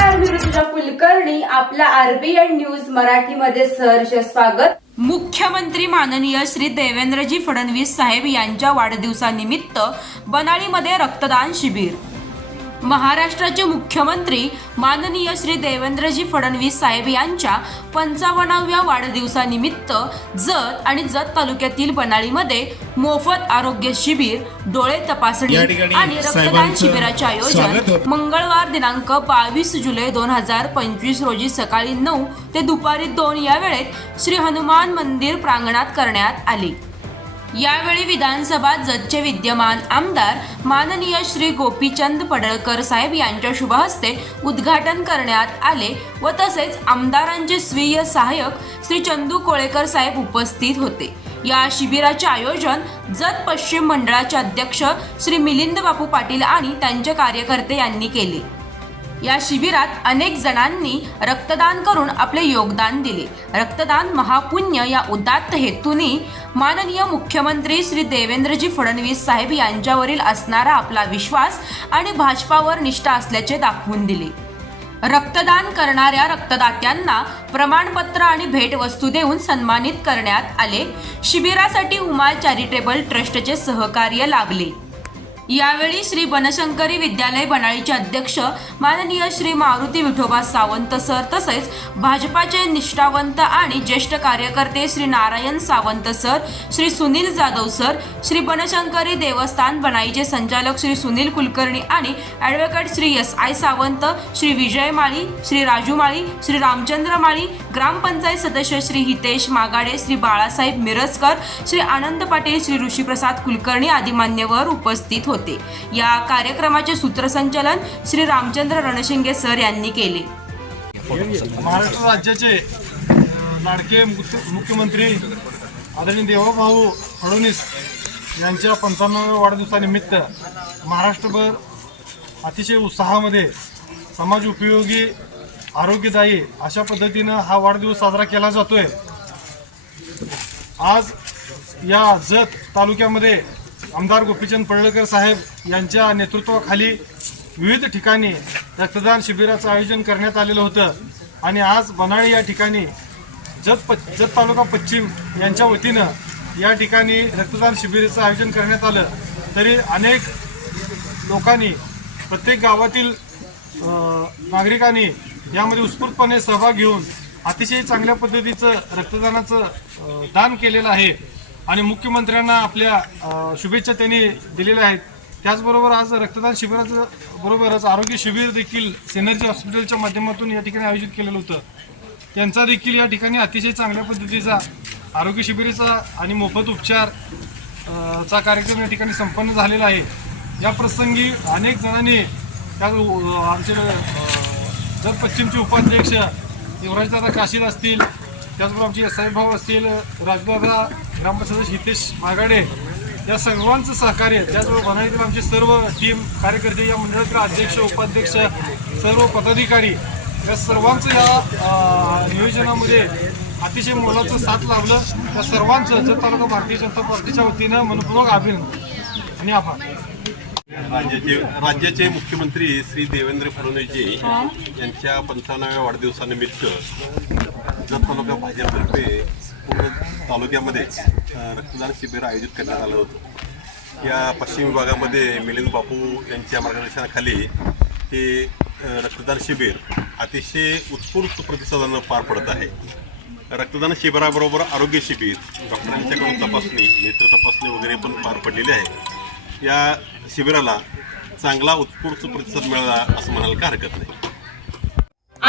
कुलकर्णी आपला RBN news मराठीमध्ये सहर्ष स्वागत. मुख्यमंत्री माननीय श्री देवेंद्रजी फडणवीस साहेब यांच्या वाढदिवसानिमित्त बनाळीमध्ये रक्तदान शिबिर. महाराष्ट्राचे मुख्यमंत्री माननीय श्री देवेंद्रजी फडणवीस साहेब यांच्या पंचावन्नाव्या वाढदिवसानिमित्त जत आणि जत तालुक्यातील बनाळीमध्ये मोफत आरोग्य शिबिर डोळे तपासणी आणि रक्तदान शिबिराचे आयोजन. मंगळवार दिनांक बावीस जुलै दोन हजार पंचवीस रोजी सकाळी नऊ ते दुपारी दोन या वेळेत श्री हनुमान मंदिर प्रांगणात करण्यात आले यावेळी विधानसभा जतचे विद्यमान आमदार माननीय श्री गोपीचंद पडळकर साहेब यांच्या शुभहस्ते उद्घाटन करण्यात आले व तसेच आमदारांचे स्वीय सहाय्यक श्री चंदू कोळेकर साहेब उपस्थित होते. या शिबिराचे आयोजन जत पश्चिम मंडळाचे अध्यक्ष श्री मिलिंद बापू पाटील आणि त्यांचे कार्यकर्ते यांनी केले. या शिबिरात अनेक जणांनी रक्तदान करून आपले योगदान दिले. रक्तदान महापुण्य या उदात्त हेतूने माननीय मुख्यमंत्री श्री देवेंद्रजी फडणवीस साहेब यांच्यावरील असणारा आपला विश्वास आणि भाजपावर निष्ठा असल्याचे दाखवून दिले. रक्तदान करणाऱ्या रक्तदात्यांना प्रमाणपत्र आणि भेटवस्तू देऊन सन्मानित करण्यात आले. शिबिरासाठी उमा चॅरिटेबल ट्रस्टचे सहकार्य लाभले यावेळी श्री बनशंकरी विद्यालय बनाळीचे अध्यक्ष माननीय श्री मारुती विठोबा सावंत सर तसेच भाजपाचे निष्ठावंत आणि ज्येष्ठ कार्यकर्ते श्री नारायण सावंत सर श्री सुनील जाधव सर श्री बनशंकरी देवस्थान बनाईचे संचालक श्री सुनील कुलकर्णी आणि advocate Shri S I Sawant Shri Vijay Mali Shri Raju Mali Shri Ramchandra Mali grampanchayat सदस्य श्री हितेश मागाडे श्री बाळासाहेब मिरजकर श्री आनंद पाटील श्री ऋषीप्रसाद कुलकर्णी आदी मान्यवर उपस्थित होते. या कार्यक्रमाचे सूत्रसंचालन श्री रामचंद्र रणशिंगे सर यांनी केले. महाराष्ट्र राज्याचे लाडके मुख्य- मुख्यमंत्री आदरणीय देवाभाऊ फडणवीस यांच्या पंचावन्नाव्या वाढदिवसानिमित्त महाराष्ट्रभर अतिशय उत्साहामध्ये समाज उपयोगी आरोग्यदायी अशा पद्धतीनं हा वाढदिवस साजरा केला जातोय. आज या जत तालुक्यामध्ये आमदार गोपीचंद पडळकर साहेब यांच्या नेतृत्वाखाली विविध ठिकाणी रक्तदान शिबिराचं आयोजन करण्यात आलेलं होतं. आणि आज बनाळी या ठिकाणी जत प जत तालुका पश्चिम यांच्या वतीनं या ठिकाणी रक्तदान शिबिराचं आयोजन करण्यात आलं. तरी अनेक लोकांनी प्रत्येक गावातील नागरिकांनी यामध्ये उत्स्फूर्तपणे सहभाग घेऊन अतिशय चांगल्या पद्धतीचं रक्तदानाचं दान केलेलं आहे. आणि मुख्यमंत्र्यांना आपल्या शुभेच्छा त्यांनी दिलेल्या आहेत. त्याचबरोबर आज रक्तदान शिबिराचं बरोबरच आरोग्य शिबिर देखील सिनर्जी हॉस्पिटलच्या माध्यमातून या ठिकाणी आयोजित केलेलं होतं. त्यांचा देखील या ठिकाणी अतिशय चांगल्या पद्धतीचा आरोग्य शिबिराचा आणि मोफत उपचार चा कार्यक्रम या ठिकाणी संपन्न झालेला आहे. या प्रसंगी अनेक जणांनी त्या आमचे जर पश्चिमचे उपाध्यक्ष युवराजदादा काशीद असतील त्याचबरोबर आमचे साहेब भाऊ असतील राजदादा ग्रामपंचायत हितेश मागाडे या सर्वांचं सहकार्य त्याचबरोबर बनाळीतील आमचे सर्व टीम कार्यकर्ते या मंडळातील अध्यक्ष उपाध्यक्ष सर्व पदाधिकारी या सर्वांचं या नियोजनामध्ये अतिशय मोलाचं साथ लाभलं. त्या सर्वांचं जत तालुका भारतीय जनता पार्टीच्या वतीनं मनपूर्वक अभिनंदन आणि आभार. राज्याचे राज्याचे मुख्यमंत्री श्री देवेंद्र फडणवीसजी यांच्या पंचावन्नाव्या वाढदिवसानिमित्त जत तालुका भाजपतर्फे पूर्ण तालुक्यामध्येच रक्तदान शिबिर आयोजित करण्यात आलं होतं. या पश्चिम विभागामध्ये मिलिंद बापू यांच्या मार्गदर्शनाखाली हे रक्तदान शिबिर अतिशय उत्स्फूर्त प्रतिसादानं पार पडत आहे. रक्तदान शिबिराबरोबर आरोग्य शिबिर डॉक्टरांच्याकडून तपासणी नेत्र तपासणी वगैरे पण पार पडलेली आहे. या शिबिराला चांगला उत्स्फूर्त प्रतिसाद मिळाला असं म्हणायला काय हरकत नाही.